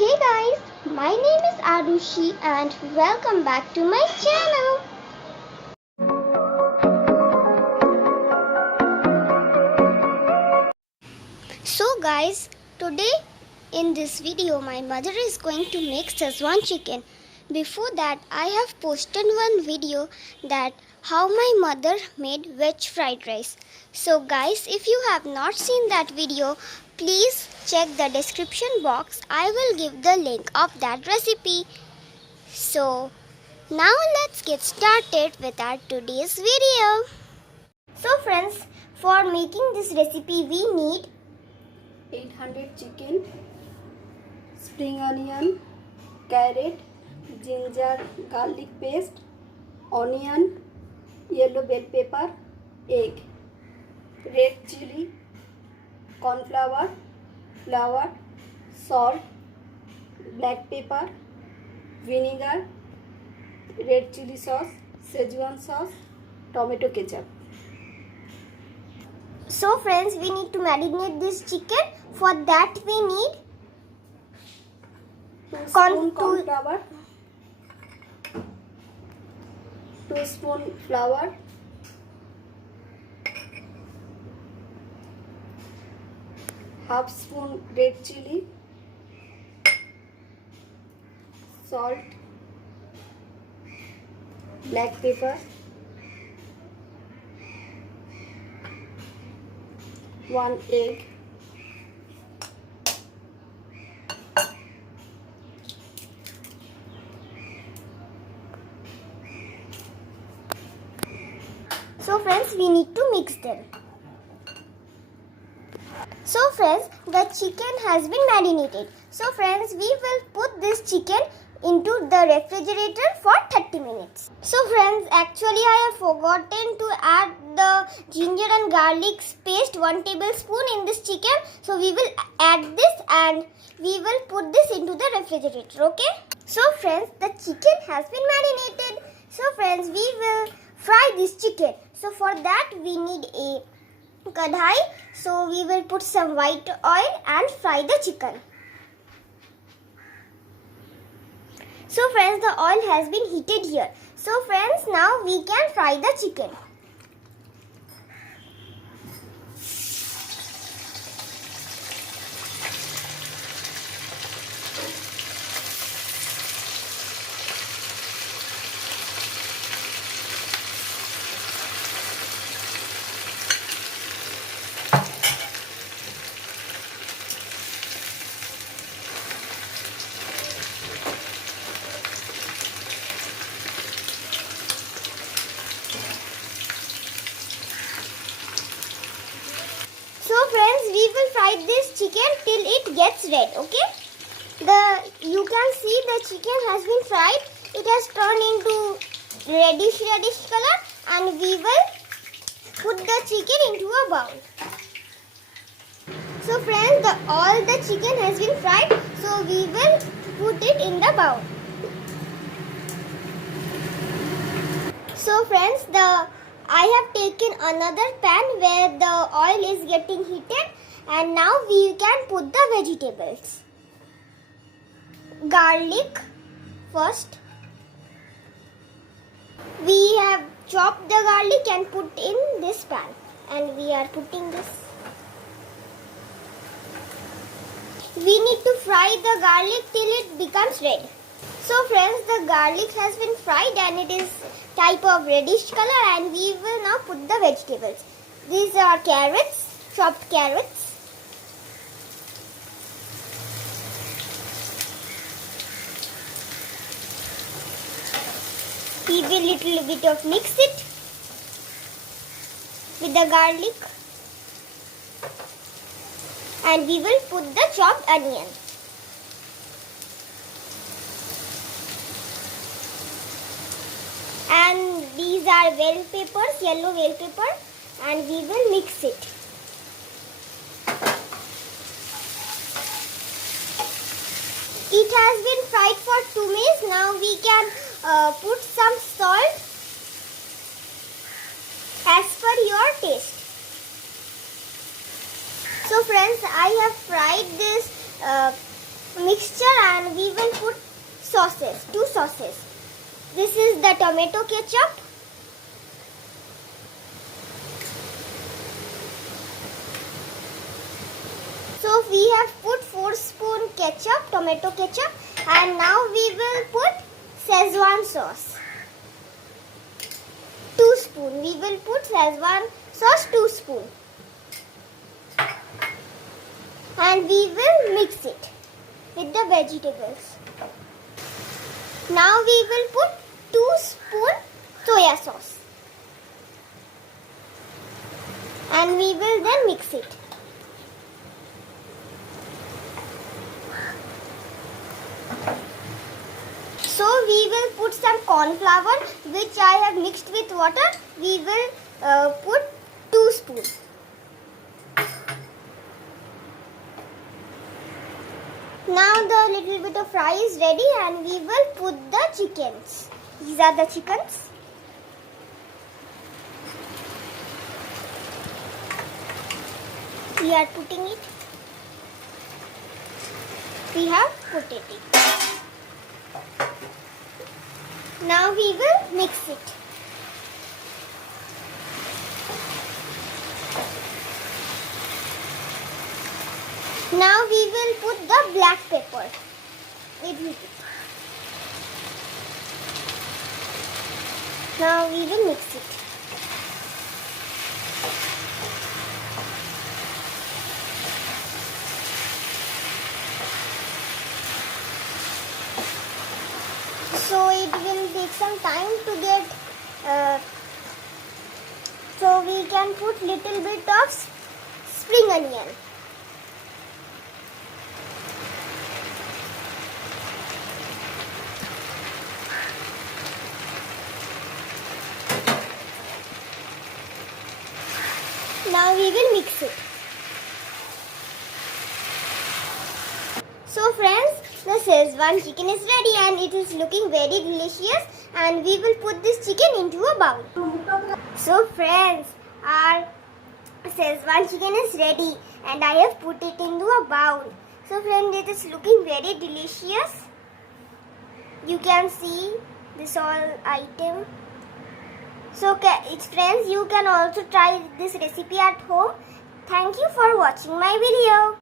Hey guys, my name is Arushi and welcome back to my channel. So guys, today in this video my mother is going to make Schezwan chicken. Before that I have posted one video that how my mother made veg fried rice. So guys, if you have not seen that video, please check the description box. I will give the link of that recipe. So now let's get started with our today's video. So friends, for making this recipe we need 800 chicken, spring onion, carrot, ginger garlic paste, onion, yellow bell pepper, egg, red chili, corn flour, flour, salt, black pepper, vinegar, red chili sauce, Schezwan sauce, tomato ketchup. So friends, we need to marinate this chicken. For that we need 2 spoon corn flour, 2 spoon flour, half spoon red chili, salt, black pepper, 1 egg, So friends, we need to mix them. So friends, the chicken has been marinated. So friends, we will put this chicken into the refrigerator for 30 minutes. So friends, actually I have forgotten to add the ginger and garlic paste 1 tablespoon in this chicken. So we will add this and we will put this into the refrigerator, okay? So friends, the chicken has been marinated. So friends, we will fry this chicken. So for that we need a kadhai. So we will put some white oil and fry the chicken. So friends, the oil has been heated here. So friends, now we can fry the chicken. So friends, we will fry this chicken till it gets red, okay? You can see the chicken has been fried. It has turned into reddish color and we will put the chicken into a bowl. So friends, all the chicken has been fried. So we will put it in the bowl. So friends, I have taken another pan where the oil is getting heated and now we can put the vegetables. Garlic first. We have chopped the garlic and put in this pan and we are putting this. We need to fry the garlic till it becomes red. So friends, the garlic has been fried and it is type of reddish color and we will now put the vegetables. These are carrots, chopped carrots. We will little bit of mix it with the garlic and we will put the chopped onion. And these are bell peppers, yellow bell pepper, and we will mix it. It has been fried for 2 minutes. Now we can put some salt as per your taste. So friends, I have fried this mixture and we will put sauces, 2 sauces. This is the tomato ketchup. So we have put 4 spoon ketchup, tomato ketchup, and now we will put Schezwan sauce. 2 spoon. We will put Schezwan sauce 2 spoon. And we will mix it with the vegetables. Now we will put 2 spoon soya sauce. And we will then mix it. So we will put some corn flour which I have mixed with water. We will put 2 spoons. Now the little bit of fry is ready and we will put the chickens. These are the chickens. We are putting it. We have put it in. Now we will mix it. Now we will put the black pepper. Little bit. Now we will mix it. So it will take some time to get. So we can put little bit of spring onion. Now we will mix it. So friends, the Schezwan chicken is ready and it is looking very delicious, and we will put this chicken into a bowl. So friends, our Schezwan chicken is ready and I have put it into a bowl. So friends, it is looking very delicious. You can see this all item. So friends, you can also try this recipe at home. Thank you for watching my video.